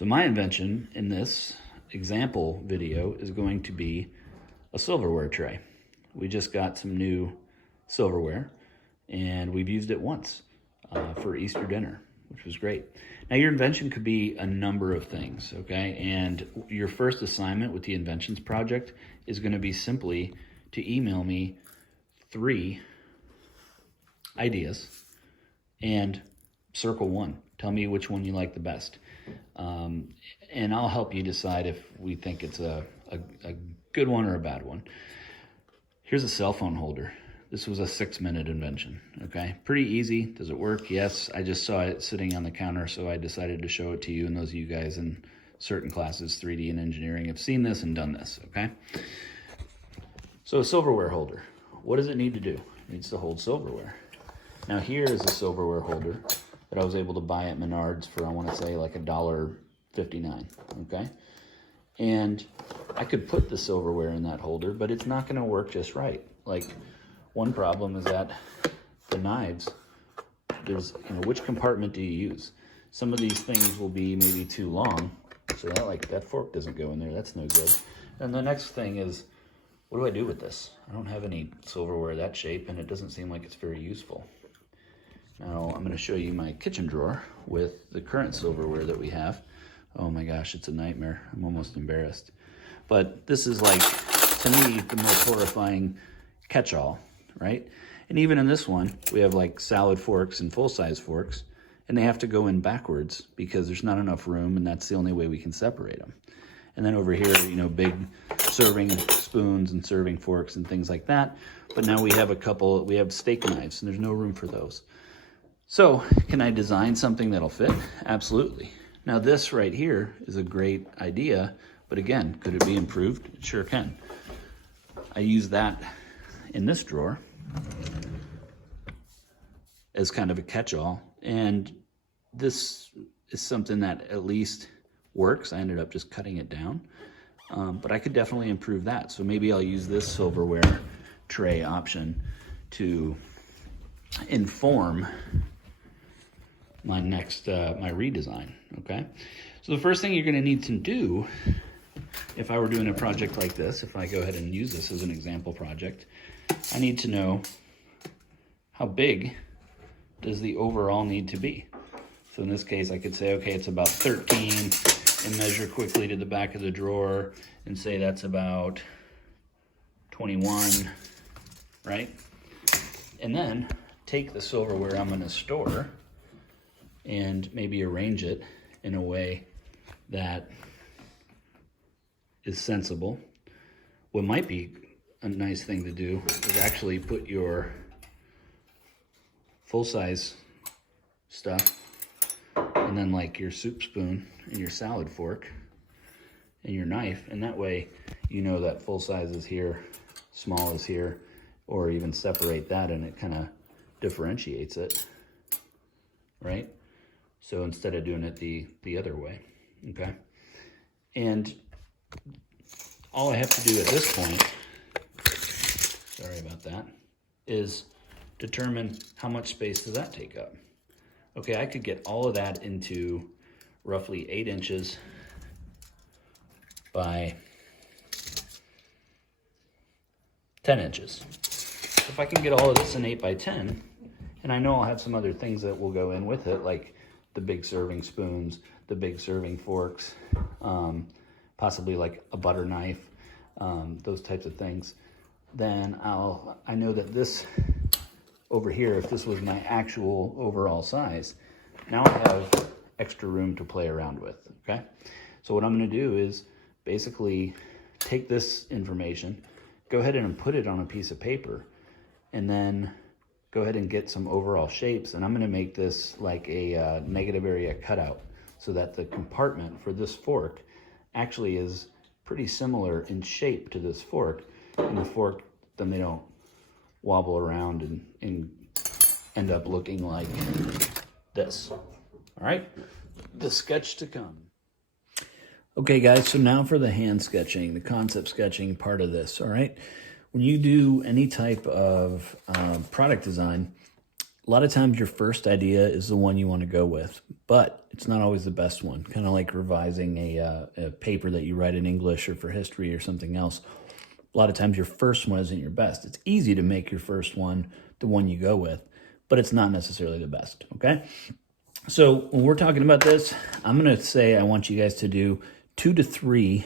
So my invention in this example video is going to be a silverware tray. We just got some new silverware and we've used it once for Easter dinner, which was great. Now your invention could be a number of things, okay? And your first assignment with the inventions project is going to be simply to email me 3 ideas and circle one. Tell me which one you like the best. And I'll help you decide if we think it's a good one or a bad one. Here's a cell phone holder. This was a 6-minute invention, okay? Pretty easy. Does it work? Yes. I just saw it sitting on the counter, so I decided to show it to you, and those of you guys in certain classes, 3D and engineering, have seen this and done this, okay? So a silverware holder. What does it need to do? It needs to hold silverware. Now here is a silverware holder that I was able to buy at Menards for, I want to say, like $1.59, okay? And I could put the silverware in that holder, but it's not going to work just right. Like, one problem is that the knives, there's, which compartment do you use? Some of these things will be maybe too long, so that fork doesn't go in there. That's no good. And the next thing is, what do I do with this? I don't have any silverware that shape, and it doesn't seem like it's very useful. Now, I'm going to show you my kitchen drawer with the current silverware that we have. Oh my gosh, it's a nightmare. I'm almost embarrassed. But this is, like, to me, the most horrifying catch-all, right? And even in this one, we have like salad forks and full-size forks, and they have to go in backwards because there's not enough room, and that's the only way we can separate them. And then over here, big serving spoons and serving forks and things like that. But now we have steak knives, and there's no room for those. So, can I design something that'll fit? Absolutely. Now this right here is a great idea, but again, could it be improved? It sure can. I use that in this drawer as kind of a catch-all, and this is something that at least works. I ended up just cutting it down, but I could definitely improve that. So maybe I'll use this silverware tray option to inform my next my redesign. Okay, so the first thing you're going to need to do, if I were doing a project like this, if I go ahead and use this as an example project, I need to know how big does the overall need to be. So in this case, I could say, okay, it's about 13, and measure quickly to the back of the drawer and say that's about 21, right? And then take the silverware I'm going to store and maybe arrange it in a way that is sensible. What might be a nice thing to do is actually put your full-size stuff, and then like your soup spoon and your salad fork and your knife, and that way you know that full size is here, small is here, or even separate that and it kind of differentiates it, right? So instead of doing it the other way, okay? And all I have to do at this point, sorry about that, is determine how much space does that take up. Okay, I could get all of that into roughly 8 inches by 10 inches. If I can get all of this in 8 by 10, and I know I'll have some other things that will go in with it, like the big serving spoons, the big serving forks, possibly like a butter knife, those types of things, then I know that this over here, if this was my actual overall size, now I have extra room to play around with, okay? So what I'm gonna do is basically take this information, go ahead and put it on a piece of paper, and then go ahead and get some overall shapes, and I'm gonna make this like a negative area cutout so that the compartment for this fork actually is pretty similar in shape to this fork, and the fork, then they don't wobble around and end up looking like this. All right, the sketch to come. Okay guys, so now for the hand sketching, the concept sketching part of this, all right? When you do any type of product design, a lot of times your first idea is the one you want to go with, but It's not always the best one. Kind of like revising a paper that you write in English or for history or something else. A lot of times your first one isn't your best. It's easy to make your first one the one you go with, but it's not necessarily the best, okay? So when we're talking about this, I'm going to say I want you guys to do two to three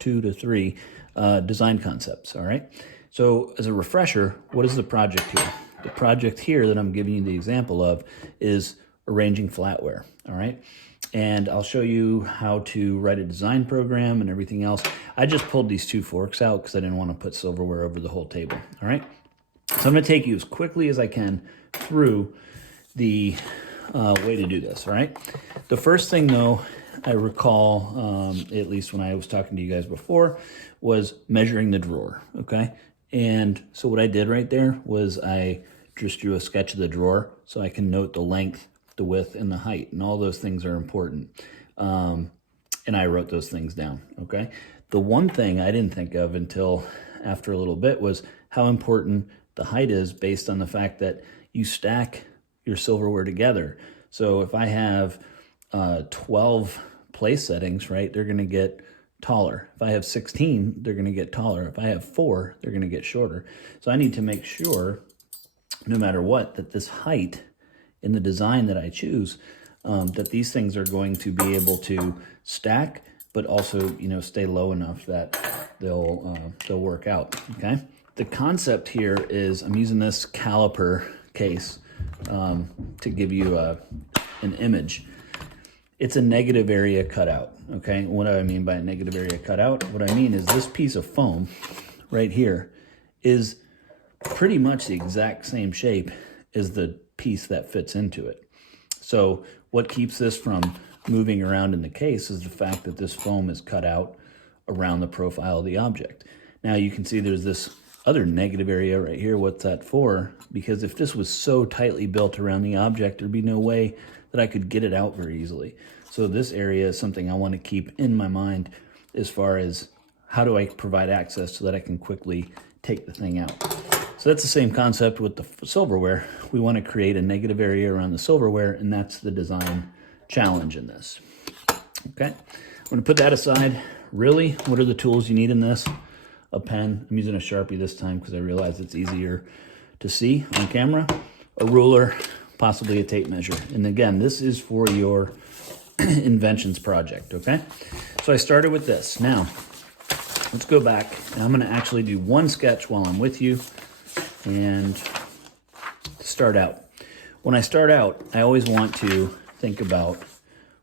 design concepts, all right? So as a refresher, what is the project here? The project here that I'm giving you the example of is arranging flatware, all right? And I'll show you how to write a design program and everything else. I just pulled these two forks out because I didn't want to put silverware over the whole table, all right? So I'm going to take you as quickly as I can through the way to do this, all right? The first thing, though, I recall, at least when I was talking to you guys before, was measuring the drawer, okay? And so what I did right there was I just drew a sketch of the drawer so I can note the length, the width, and the height, and all those things are important. And I wrote those things down, okay? The one thing I didn't think of until after a little bit was how important the height is based on the fact that you stack your silverware together. So if I have 12 place settings, right, they're going to get taller. If I have 16, they're going to get taller. If I have 4, they're going to get shorter. So I need to make sure, no matter what, that this height in the design that I choose, that these things are going to be able to stack, but also, you know, stay low enough that they'll work out, okay? The concept here is I'm using this caliper case to give you an image. It's a negative area cutout, okay? What do I mean by a negative area cutout? What I mean is this piece of foam right here is pretty much the exact same shape as the piece that fits into it. So what keeps this from moving around in the case is the fact that this foam is cut out around the profile of the object. Now you can see there's this other negative area right here. What's that for? Because if this was so tightly built around the object, there'd be no way that I could get it out very easily. So this area is something I want to keep in my mind as far as how do I provide access so that I can quickly take the thing out. So that's the same concept with the silverware. We want to create a negative area around the silverware, and that's the design challenge in this. Okay, I'm going to put that aside. Really, what are the tools you need in this? A pen. I'm using a Sharpie this time because I realize it's easier to see on camera. A ruler, possibly a tape measure. And again, this is for your inventions project, okay? So I started with this. Now, let's go back, and I'm going to actually do one sketch while I'm with you and start out. When I start out, I always want to think about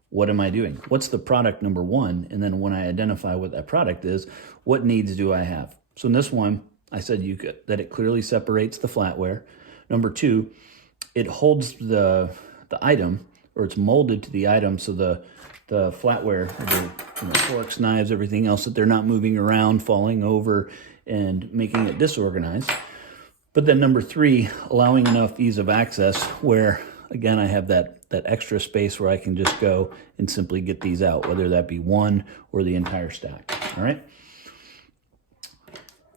what am I doing? What's the product number one? And then when I identify what that product is, what needs do I have? So in this one, I said that it clearly separates the flatware. Number two, it holds the item, or it's molded to the item, so the flatware, the forks, knives, everything else, that they're not moving around, falling over, and making it disorganized. But then number three, allowing enough ease of access where, again, I have that extra space where I can just go and simply get these out, whether that be one or the entire stack, all right?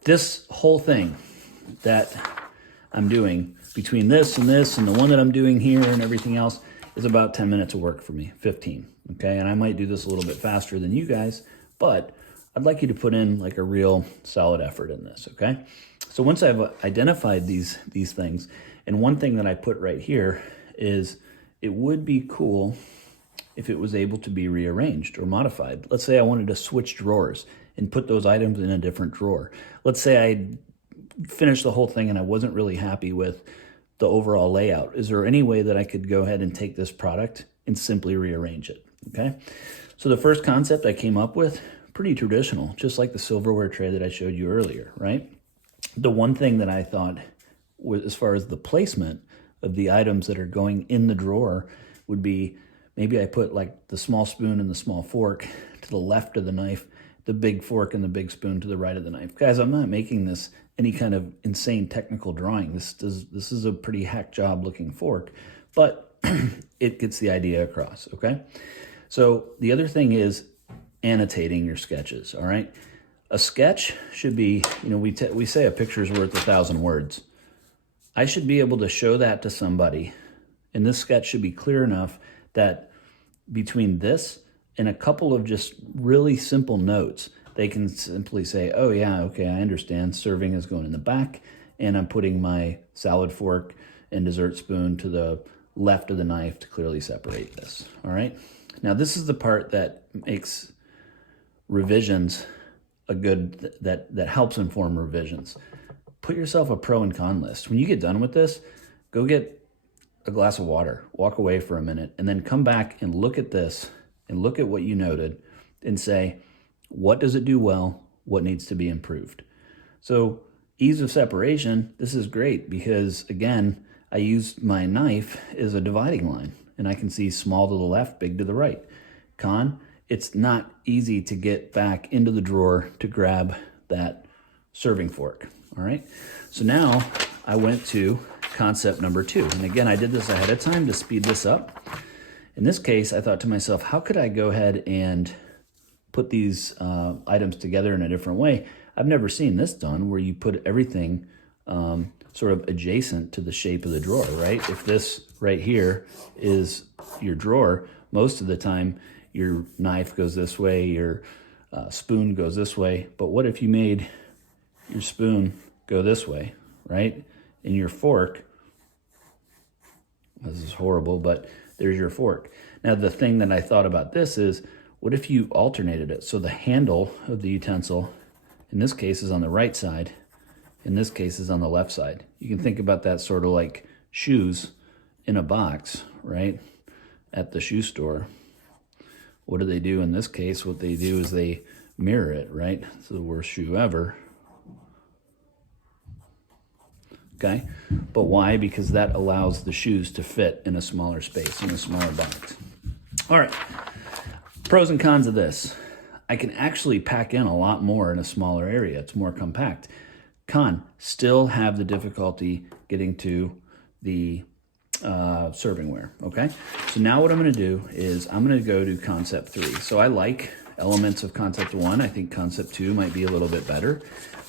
This whole thing that I'm doing between this and the one that I'm doing here and everything else is about 10 minutes of work for me, 15, okay? And I might do this a little bit faster than you guys, but I'd like you to put in like a real solid effort in this, okay? So once I've identified these things, and one thing that I put right here is it would be cool if it was able to be rearranged or modified. Let's say I wanted to switch drawers and put those items in a different drawer. Let's say I finished the whole thing and I wasn't really happy with the overall layout. Is there any way that I could go ahead and take this product and simply rearrange it, okay? So the first concept I came up with, pretty traditional, just like the silverware tray that I showed you earlier, right? The one thing that I thought was, as far as the placement of the items that are going in the drawer, would be maybe I put like the small spoon and the small fork to the left of the knife, the big fork and the big spoon to the right of the knife. Guys, I'm not making this any kind of insane technical drawing. This is a pretty hack job looking fork, but it gets the idea across, okay? So the other thing is annotating your sketches, all right? A sketch should be, you know, we say a picture is worth 1,000 words. I should be able to show that to somebody, and this sketch should be clear enough that between this and a couple of just really simple notes, they can simply say, oh yeah, okay, I understand. Serving is going in the back, and I'm putting my salad fork and dessert spoon to the left of the knife to clearly separate this, all right? Now this is the part that makes revisions that helps inform revisions. Put yourself a pro and con list. When you get done with this, go get a glass of water, walk away for a minute, and then come back and look at this and look at what you noted and say, what does it do well? What needs to be improved? So ease of separation, this is great because, again, I used my knife as a dividing line, and I can see small to the left, big to the right. Con, it's not easy to get back into the drawer to grab that serving fork, all right? So now I went to concept number 2. And again, I did this ahead of time to speed this up. In this case, I thought to myself, how could I go ahead and put these items together in a different way? I've never seen this done where you put everything sort of adjacent to the shape of the drawer, right? If this right here is your drawer, most of the time your knife goes this way, your spoon goes this way. But what if you made your spoon go this way, right? And your fork, this is horrible, but there's your fork. Now the thing that I thought about this is, what if you alternated it? So the handle of the utensil, in this case, is on the right side. In this case, is on the left side. You can think about that sort of like shoes in a box, right? At the shoe store. What do they do in this case? What they do is they mirror it, right? It's the worst shoe ever. Okay, but why? Because that allows the shoes to fit in a smaller space, in a smaller box. All right, pros and cons of this. I can actually pack in a lot more in a smaller area. It's more compact. Con, still have the difficulty getting to the servingware, okay? So now what I'm gonna do is I'm gonna go to concept 3. So I like elements of concept 1. I think concept 2 might be a little bit better,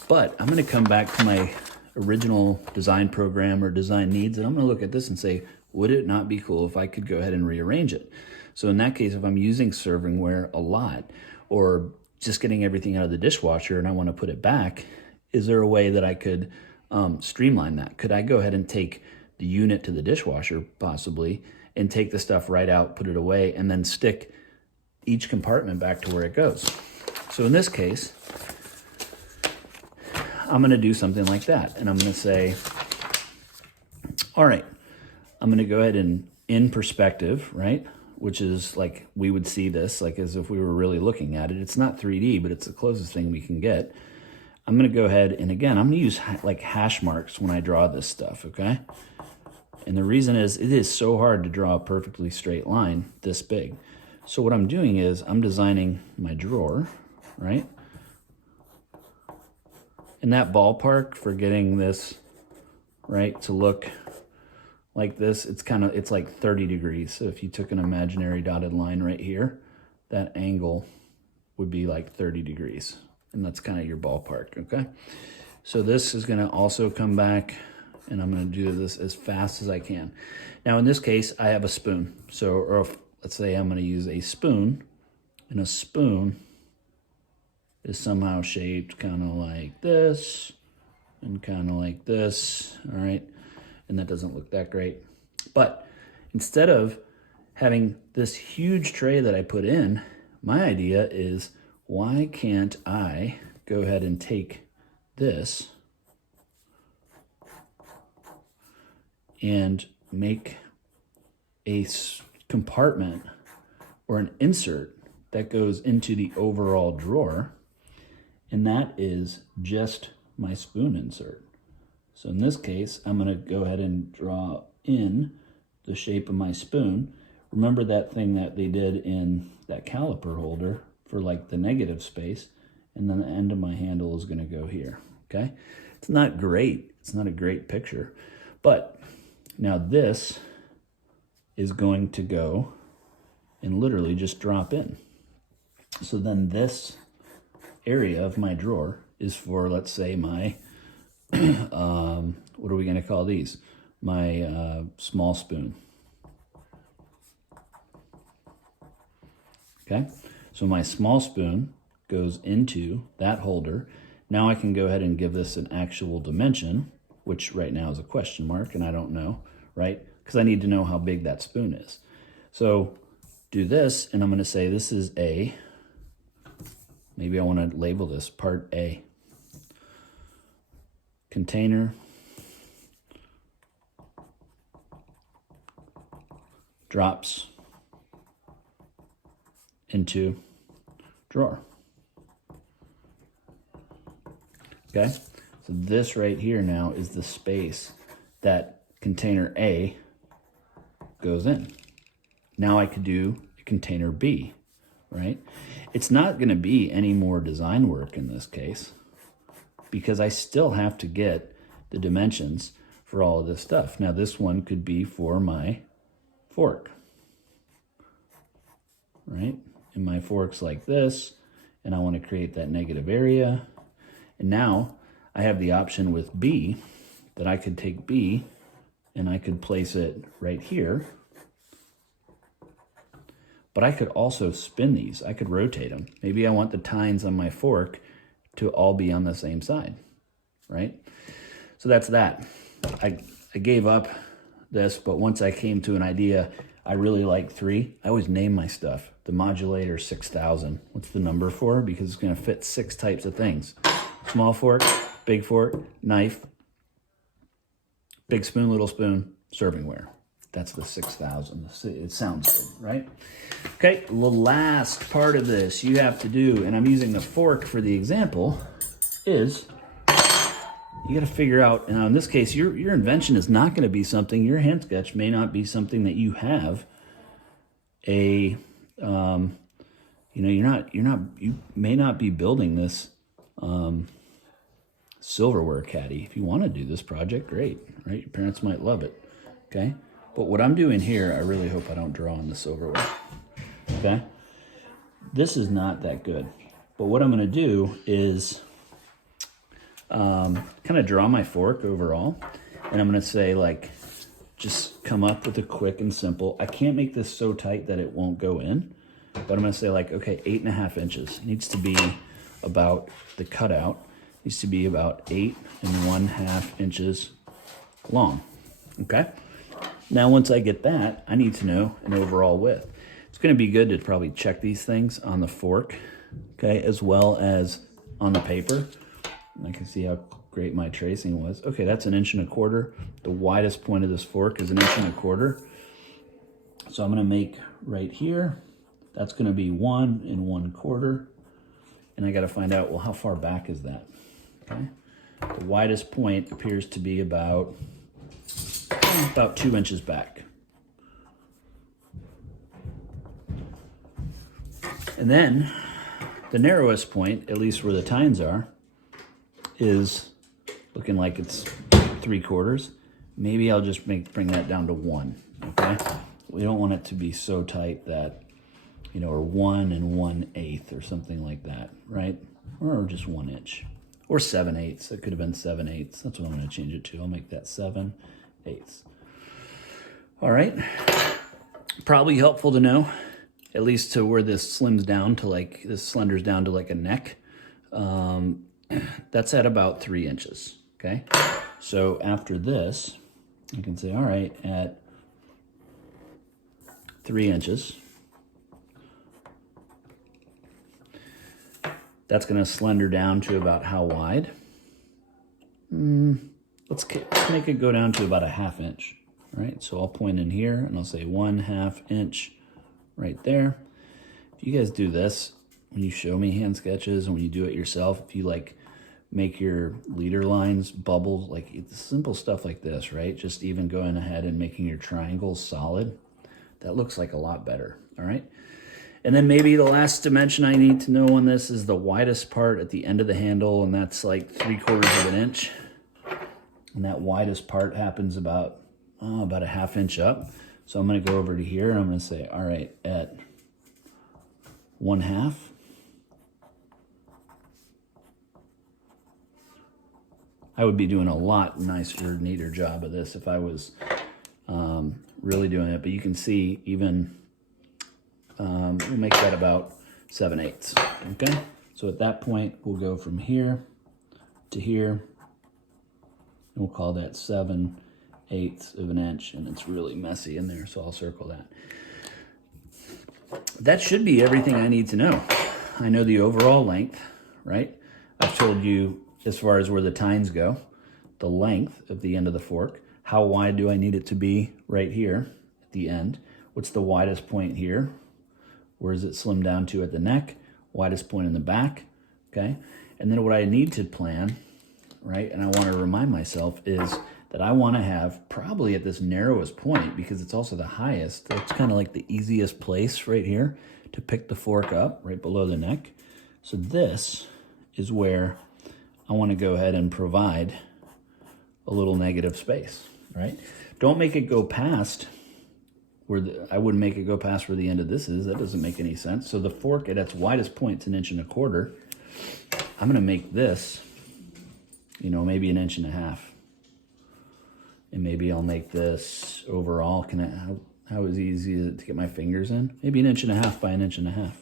but I'm gonna come back to my original design program or design needs, and I'm gonna look at this and say, would it not be cool if I could go ahead and rearrange it? So in that case, if I'm using servingware a lot, or just getting everything out of the dishwasher and I wanna put it back, is there a way that I could streamline that? Could I go ahead and take the unit to the dishwasher, possibly, and take the stuff right out, put it away, and then stick each compartment back to where it goes? So in this case, I'm gonna do something like that. And I'm gonna say, all right, I'm gonna go ahead and in perspective, right? Which is like, we would see this like as if we were really looking at it. It's not 3D, but it's the closest thing we can get. I'm gonna go ahead and again, I'm gonna use like hash marks when I draw this stuff, okay? And the reason is it is so hard to draw a perfectly straight line this big. So what I'm doing is I'm designing my drawer, right? In that ballpark for getting this, right, to look like this, it's like 30 degrees. So if you took an imaginary dotted line right here, that angle would be like 30 degrees. And that's kind of your ballpark, okay? So this is gonna also come back, and I'm gonna do this as fast as I can. Now in this case, I have a spoon. So, or if, let's say I'm gonna use a spoon, and a spoon is somehow shaped kind of like this, and kind of like this, all right? And that doesn't look that great. But instead of having this huge tray that I put in, my idea is, why can't I go ahead and take this and make a compartment or an insert that goes into the overall drawer, and that is just my spoon insert. So in this case, I'm gonna go ahead and draw in the shape of my spoon. Remember that thing that they did in that caliper holder for like the negative space, and then the end of my handle is gonna go here, okay? It's not great, it's not a great picture, but now this is going to go and literally just drop in. So then this area of my drawer is for, let's say, my, what are we gonna call these? My small spoon. okay? So my small spoon goes into that holder. Now I can go ahead and give this an actual dimension, which right now is a question mark, and I don't know, right? Because I need to know how big that spoon is. So do this, and I'm gonna say this is A. Maybe I wanna label this part A. Container, drops into drawer. Okay, so this right here now is the space that container A goes in. Now I could do container B, right? It's not gonna be any more design work in this case because I still have to get the dimensions for all of this stuff. Now this one could be for my fork, right? And my fork's like this, and I wanna create that negative area. And now I have the option with B that I could take B and I could place it right here. But I could also spin these. I could rotate them. Maybe I want the tines on my fork to all be on the same side, right? So that's that. I gave up this, but once I came to an idea, I really like 3. I always name my stuff. The modulator 6000. What's the number for? Because it's gonna fit 6 types of things. Small fork, big fork, knife, big spoon, little spoon, servingware. That's the 6000. It sounds good, right? Okay, the last part of this you have to do, and I'm using the fork for the example, is you gotta figure out, now in this case, your invention is not gonna be something, your hand sketch may not be something that you have a, you may not be building this silverware caddy. If you want to do this project, great, right? Your parents might love it, okay? But what I'm doing here, I really hope I don't draw on the silverware, okay? This is not that good. But what I'm gonna do is kind of draw my fork overall, and I'm gonna say like, just come up with a quick and simple. I can't make this so tight that it won't go in, but I'm gonna say like, okay, 8.5 inches. It needs to be about, the cutout needs to be about 8.5 inches long, okay? Now, once I get that, I need to know an overall width. It's gonna be good to probably check these things on the fork, okay, as well as on the paper. And I can see how great my tracing was. Okay, that's 1.25 inches. The widest point of this fork is 1.25 inches. So I'm gonna make right here, that's gonna be 1 1/4. And I gotta find out, well, how far back is that? Okay, the widest point appears to be about 2 inches back. And then the narrowest point, at least where the tines are, is looking like it's 3/4. Maybe I'll just bring that down to 1, okay? We don't want it to be so tight that, you know, or 1 1/8 or something like that, right? Or just 1 inch. Or 7/8. It could have been 7/8. That's what I'm gonna change it to. I'll make that 7/8. All right. Probably helpful to know, at least to where this slims down to like, this slenders down to like a neck. That's at about 3 inches, okay? So after this, you can say, all right, at 3 inches, that's gonna slender down to about how wide? Let's make it go down to about 1/2 inch, right? So I'll point in here and I'll say 1/2 inch right there. If you guys do this, when you show me hand sketches and when you do it yourself, if you like make your leader lines bubbles, like it's simple stuff like this, right? Just even going ahead and making your triangles solid, that looks like a lot better, all right? And then maybe the last dimension I need to know on this is the widest part at the end of the handle, and that's like 3/4 inch. And that widest part happens about 1/2 inch up. So I'm gonna go over to here and I'm gonna say, all right, at 1/2, I would be doing a lot nicer, neater job of this if I was really doing it. But you can see even we'll make that about 7/8, okay? So at that point, we'll go from here to here, and we'll call that 7/8 of an inch, and it's really messy in there, so I'll circle that. That should be everything I need to know. I know the overall length, right? I've told you as far as where the tines go, the length of the end of the fork. How wide do I need it to be right here at the end? What's the widest point here? Where does it slim down to at the neck? Widest point in the back, okay? And then what I need to plan, right, and I want to remind myself is that I want to have probably at this narrowest point, because it's also the highest, it's kind of like the easiest place right here to pick the fork up, right below the neck. So this is where I want to go ahead and provide a little negative space, right? Don't make it go past where I wouldn't make it go past where the end of this is. That doesn't make any sense. So the fork at its widest point is 1.25 inches. I'm going to make this, you know, maybe 1.5 inches. And maybe I'll make this overall. How easy is it to get my fingers in? Maybe 1.5 inches by 1.5 inches.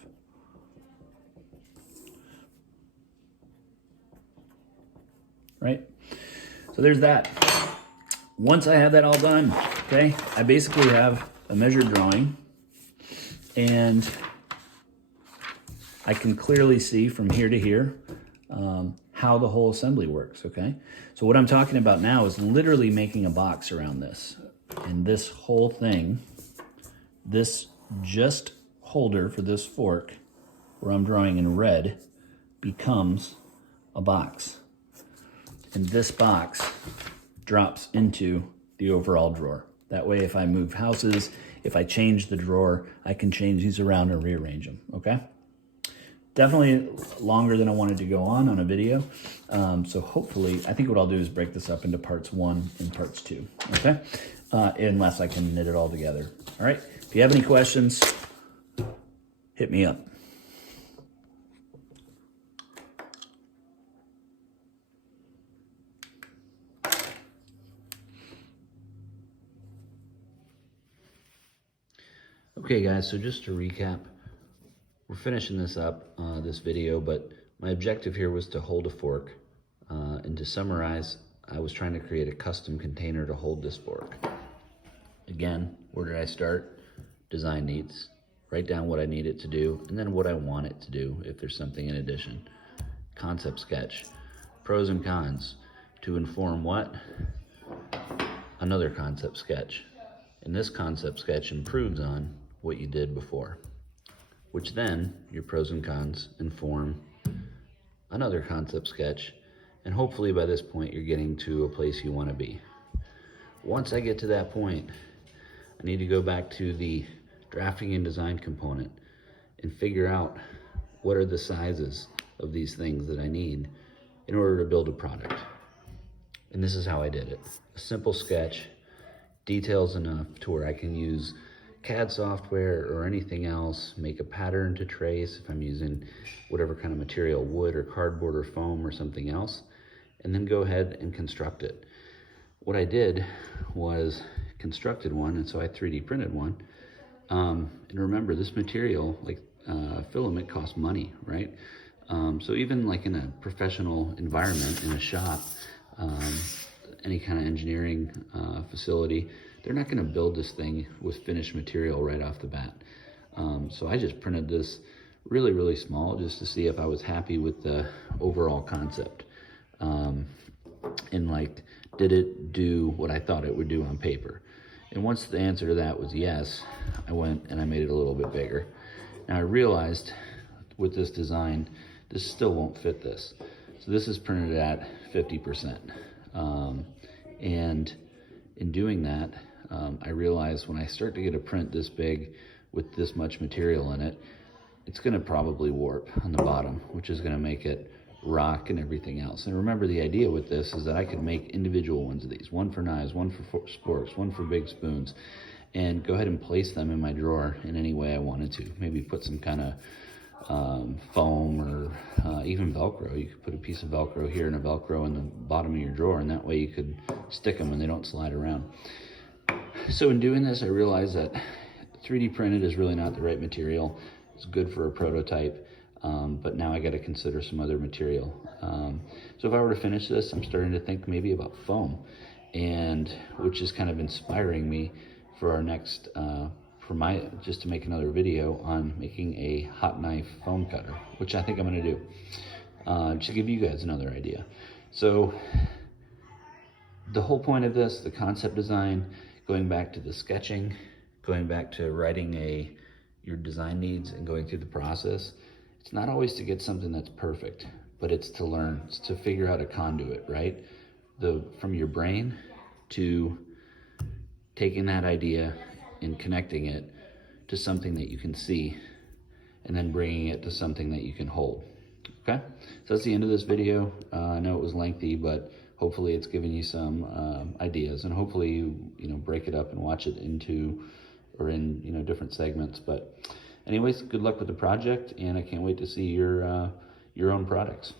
Right? So there's that. Once I have that all done, okay, I basically have a measured drawing, and I can clearly see from here to here how the whole assembly works, okay? So what I'm talking about now is literally making a box around this. And this whole thing, this just holder for this fork, where I'm drawing in red, becomes a box. And this box drops into the overall drawer. That way, if I move houses, if I change the drawer, I can change these around and rearrange them, okay? Definitely longer than I wanted to go on a video. So hopefully, I think what I'll do is break this up into parts 1 and parts 2, okay? Unless I can knit it all together. All right, if you have any questions, hit me up. Okay guys, so just to recap, we're finishing this up, this video, but my objective here was to hold a fork. And to summarize, I was trying to create a custom container to hold this fork. Again, where did I start? Design needs. Write down what I need it to do, and then what I want it to do if there's something in addition. Concept sketch. Pros and cons. To inform what? Another concept sketch. And this concept sketch improves on what you did before, which then your pros and cons inform another concept sketch, and hopefully by this point you're getting to a place you want to be. Once I get to that point, I need to go back to the drafting and design component and figure out what are the sizes of these things that I need in order to build a product. And this is how I did it. A simple sketch, details enough to where I can use CAD software or anything else, make a pattern to trace if I'm using whatever kind of material, wood or cardboard or foam or something else, and then go ahead and construct it. What I did was constructed one, and so I 3D printed one. And remember, this material, like filament, costs money, right? So even like in a professional environment, in a shop, any kind of engineering facility, they're not going to build this thing with finished material right off the bat. So I just printed this really, really small just to see if I was happy with the overall concept. And like, did it do what I thought it would do on paper? And once the answer to that was yes, I went and I made it a little bit bigger. Now I realized with this design, this still won't fit this. So this is printed at 50%. And in doing that, I realized when I start to get a print this big with this much material in it, it's gonna probably warp on the bottom, which is gonna make it rock and everything else. And remember, the idea with this is that I could make individual ones of these, one for knives, one for sporks, one for big spoons, and go ahead and place them in my drawer in any way I wanted to. Maybe put some kind of foam or even Velcro. You could put a piece of Velcro here and a Velcro in the bottom of your drawer, and that way you could stick them and they don't slide around. So in doing this, I realized that 3D printed is really not the right material. It's good for a prototype, but now I got to consider some other material. So if I were to finish this, I'm starting to think maybe about foam, and which is kind of inspiring me for our next, just to make another video on making a hot knife foam cutter, which I think I'm going to do, to give you guys another idea. So the whole point of this, the concept design, going back to the sketching, going back to writing your design needs and going through the process, it's not always to get something that's perfect, but it's to learn, it's to figure out a conduit, right? From your brain to taking that idea and connecting it to something that you can see, and then bringing it to something that you can hold. Okay, so that's the end of this video. I know it was lengthy, but hopefully it's given you some ideas, and hopefully you break it up and watch it in different segments. But anyways, good luck with the project, and I can't wait to see your own products.